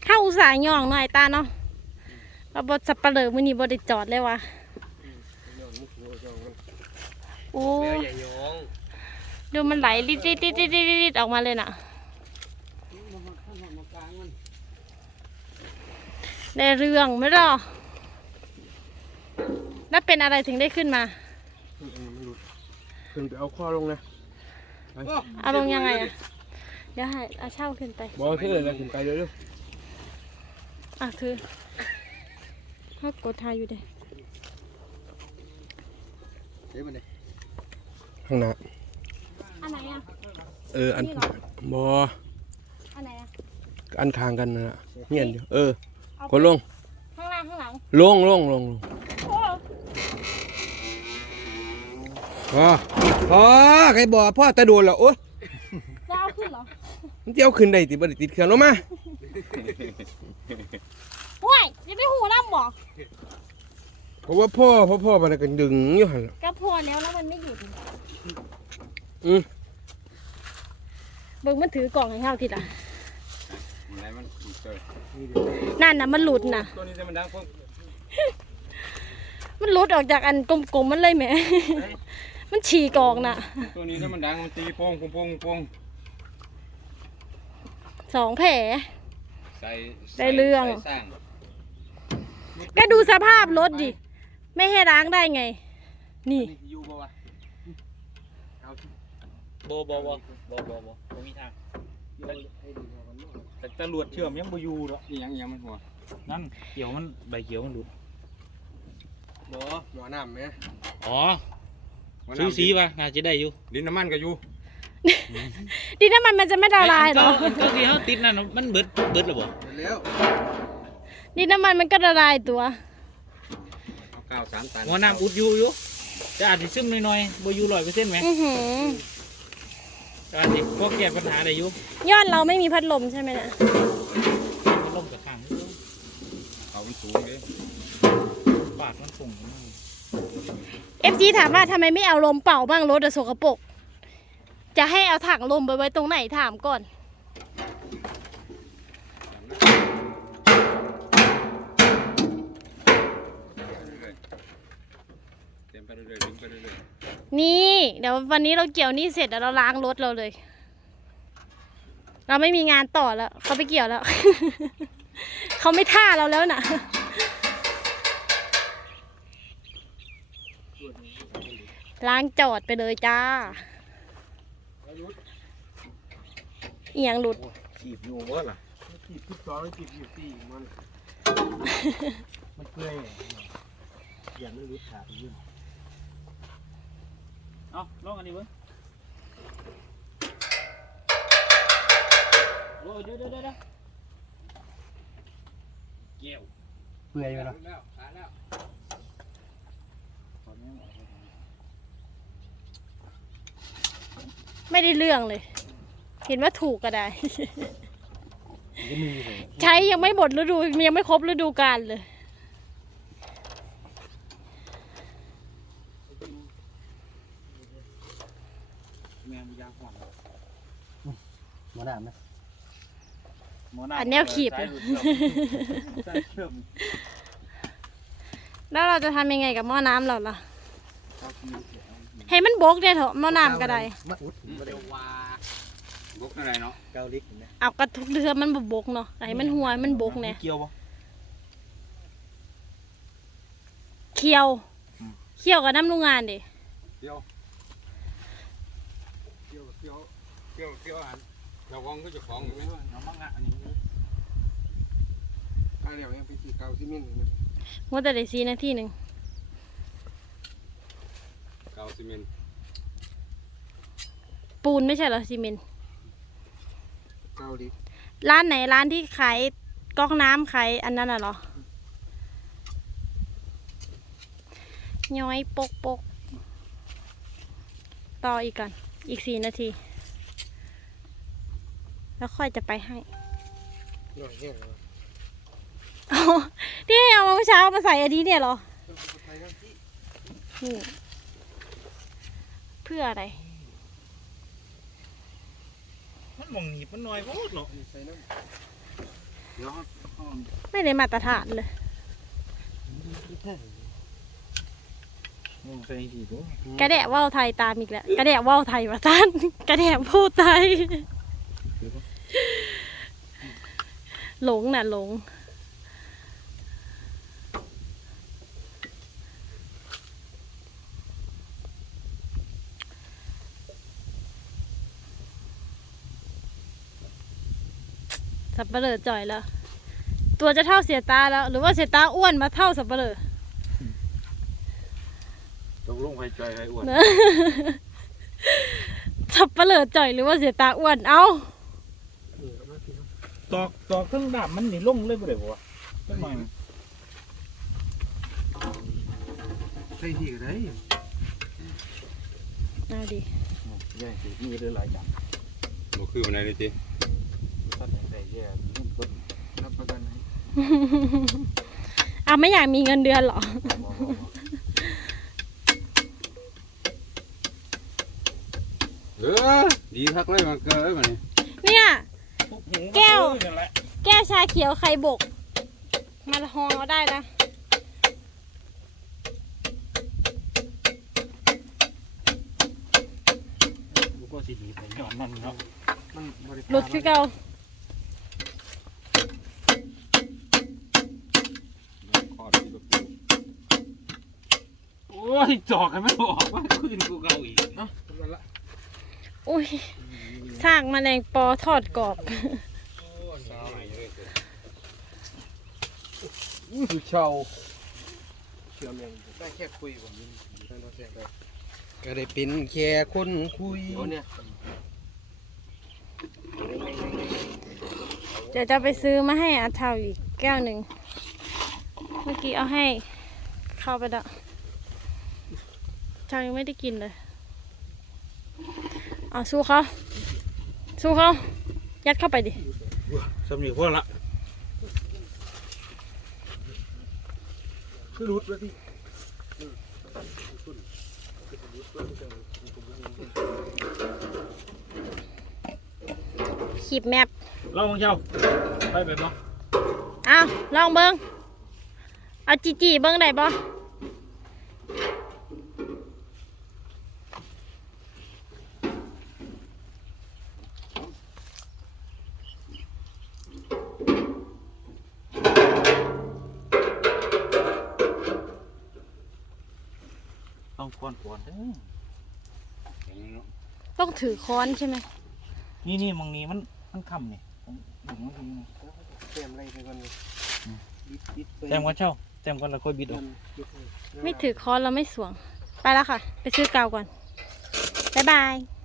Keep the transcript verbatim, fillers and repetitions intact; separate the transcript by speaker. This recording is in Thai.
Speaker 1: เข้าอุตส่าห์ย่องหน่อยตาเนาะเราบดสับปะเลอมือนี้บดได้จอดเลยวะโอ้ดูมันไหลริดริดริดริดริดออกมาเลยน่ะได้เรื่องไหมล่ะแล้วเป็นอะไรถึงได้ขึ้นมา
Speaker 2: ขึ้นไปเอาข้อลงนะ
Speaker 1: เอาลงยังไงอ่ะเดี๋ยวให้อาเช่าขึ้นไป
Speaker 2: บอลขึ้นเลยนะขึ้นไปเร็ว
Speaker 1: ๆอ่ะคือเขากดทายอยู่เด้
Speaker 2: ข้างหน้า
Speaker 1: อันไหนอ่ะ
Speaker 2: เอออันบอ
Speaker 1: อันไหนอ่ะ
Speaker 2: อันคางกันนะเงี้ยเดียวเออคนลง
Speaker 1: ข้างล่างข้างหลัง
Speaker 2: ลงลงลงพ่อพ่อใครบอกพ่อตะโดนเหรอโอ้ย
Speaker 1: จะเอาขึ้นเหรอ
Speaker 2: มันจะเอาขึ้นได้ติบัดติดเครื่องลงมา
Speaker 1: โอ้ยจะไม่หูน้ำบอก
Speaker 2: เพราะว่าพ่อพ่อพ่อมันกันดึงอยู่หัน
Speaker 1: ก็พอแล้วแล้วมันไม่หยุด
Speaker 2: อืม
Speaker 1: เบิ่งมันถือกล่องให้เข้าทีละนั่นน่ะมันหลุดน่ะ
Speaker 2: ตัวนี้จะมันดังพวก
Speaker 1: มันหลุดออกจากอันกลมๆมันเลยแหมมันฉี่กองน่ะ
Speaker 2: ตัวนี้ถ้ามันดังมันตีโป่งโป่งโป่งโป่ง
Speaker 1: สองแผลได้เรื่องก็ดูสภาพรถดิไม่ให้ล้างได้ไงนี่
Speaker 3: โบโบโบโบโบโบโบมีทางแต่ตำรวจเชื่อมยังโบยูหรอ
Speaker 2: ยังยังมันหัว
Speaker 3: นั่นเกี่ยวมันใบเกี่ยวมันหลุด
Speaker 2: บ่หัวน้ำไหม
Speaker 3: อ๋อซื้อสีป่ะน่าจะได้อยู่
Speaker 2: ดินน้ำมันก็อยู่
Speaker 1: ดินน้ำมันมันจะไม่ละลายหรอ
Speaker 3: ก็ที่เขาติดนั่นมันเบิดเบิดหรือเปล่า
Speaker 1: ดินน้ำมันมันก็ละลายตัว
Speaker 3: หัวน้ำอุดยูอยู่จะอาจจะซึมหน่อยๆโบยูร้อยเปอร์เซ็นต์ไหมอาจจะพวกแก้ปัญหาได้อยู่
Speaker 1: ยอดเราไม่มีพัดลมใช่ไหมนะ
Speaker 3: พัดลมกับข้าง
Speaker 2: เอามันสูงเลย
Speaker 3: ปาดมันส่งกันมาก
Speaker 1: เอฟซีถามว่าทำไมไม่เอาลมเป่าบ้างรถสกปรกจะให้เอาถังลมไปไว้ตรงไหนถามก่อนนี่เดี๋ยววันนี้เราเกี่ยวนี่เสร็จแล้วเราล้างรถเราเลยเราไม่มีงานต่อแล้วเขาไปเกี่ยวแล้ว เขาไม่ท่าเราแล้วน่ะล้างจอดไปเลยจ้าเอียงหลุด
Speaker 2: ขีบอยู่วะล่ะขีบทุกซอยขีบอยู่ตีมัน
Speaker 3: มันเปื่อยอย่าไม่รู้ขาดยื่นเอาลองอันนี้เว้ยโอ้เดี๋ยวเดี๋ยวเดี๋ยวเกี่ยว
Speaker 2: เปื่อยไปแล้ว
Speaker 1: ไม่ได้เรื่องเลยเห็นว่าถูกก็ได้ใช้ยังไม่หมดฤดูยังไม่ครบฤดูกาลเลย
Speaker 3: หมอน้ำไหม
Speaker 1: อันแนวขีบแล้วเราจะทำยังไงกับหม้อน้ำเราล่ะให้มันบกเนี่ยเถอะหม้อน้ำก็ได้
Speaker 2: บกอะไรเนาะ
Speaker 3: เกาลิก
Speaker 1: เอากระทุกเดือนมันบกเนาะให้มันหัวมันบกเนี่ย
Speaker 3: เคี่ยวปะ
Speaker 1: เคี่ยวเคี่ยวกับน้ำลูกงานดิ
Speaker 2: เคี่ยวเคี่ยวเคี่ยวเคี่ยวเคี่ยวอันเราวางก็จะคล้องอยู่ไหม
Speaker 3: น้ำมังงะอันนี้
Speaker 2: อันเดียวยังไปขี่เกาซีเมนต์เลย
Speaker 1: ว่าแต่ได้ซีนาทีหนึ่ง
Speaker 2: เกาซีเมนต์
Speaker 1: ปูนไม่ใช่เหรอซีเมนต์
Speaker 2: เกาดิ
Speaker 1: ร้านไหนร้านที่ขายก๊อกน้ำขายอันนั้นน่ะเหรอย้อยปกปกต่ออีกก่อนอีกสี่นาทีแล้วค่อยจะไปให้ที่เอาเมื่อเช้ามาใส่อันนี้เนี่ยเหรอนี่เพื่ออะไร
Speaker 3: มันมองหนีบมันน้อยโคตรเนาะเดี๋ยวเขา
Speaker 1: ไม่ได้มาตรฐานเลย
Speaker 3: ลงใส่ดีกว่าก
Speaker 1: ระแดะว่าวไทยตามอีกแล้วกระแดะว่าวไทยมาสั้นกระแดะพูดไทยหลงน่ะหลงสับปะเลอจ่อยแล้ว ตัวจะเท่าเสียตาแล้ว หรือว่าเสียตาอ้วนมาเท่าสับปะเลอ
Speaker 3: ตกลงใครจอยใครอ้วน
Speaker 1: สับปะเลอจ่อยหรือว่าเสียตาอ้วนเอ้า
Speaker 3: ตอกตอกเครื่องดาบมันนี่ลงเลยบ่ได้บ่วะจังหน่อย
Speaker 2: ใส่ที่ก็ได้
Speaker 1: เอาดิ
Speaker 3: แย่สิมีเรื่องหลายอย่าง
Speaker 2: บ่คือวันไหนเลยติ
Speaker 3: ตัดอย่างใดแย่มันคน
Speaker 2: รับประกันให้
Speaker 1: เอาไม่อยากมีเงินเดือนเหรอ
Speaker 2: เออดีคักเลยมาเกิดมานี่
Speaker 1: เนี่ย แก้ว
Speaker 3: นั่นแหละ
Speaker 1: แก้วชาเขียวไข่บก มาหองเอาได้นะ
Speaker 3: กูก็สิดีไปย้อนนั่นเนาะมันบริ
Speaker 1: หลุดคือเก่า
Speaker 2: คอดที่แบบนี้
Speaker 3: โอ้ยจอกให้มันออกว่าขึ้นกูเก่าอีก
Speaker 2: เนาะมันละ
Speaker 1: อุ้ยสร้างแมลงปอทอดกรอบ
Speaker 2: สาวไหนเลยคือเชาเชื่อมยังได้แค่คุยผมได้น้อยแค่ได้ก็ได้เป็นแค่คนคุยเนี่ย
Speaker 1: เดี๋ยวจะไปซื้อมาให้อาเทาอีกแก้วหนึ่ง เมื่อกี้เอาให้เข้าไปแล้วเทายังไม่ได้กินเลย เอาสู้เขาสู้เขายัดเข้าไปดิ
Speaker 3: สำนีพวกละคือรุดแล้วที่
Speaker 1: ขีบแมป
Speaker 3: เล่าของเจ้าไปไปบ่
Speaker 1: เอาลองเบิ้งเอาจีจีเบิ้งได้ปะ
Speaker 3: ต้องควนควนเด้อ
Speaker 1: ต้องถือค้อนใช่ไหม
Speaker 3: นี่นี่มองนี้มันมันคำนี่ผมมองนี้
Speaker 2: เตรียมอะไรไปก่อนเลยบิดบิดไป
Speaker 3: แต้มกันเช่าแต้มกันแล้วค่อยบิดออก
Speaker 1: ไม่ถือค้อนเราไม่สวง ไปแล้วค่ะ ไปซื้อกาวก่อน บ๊ายบาย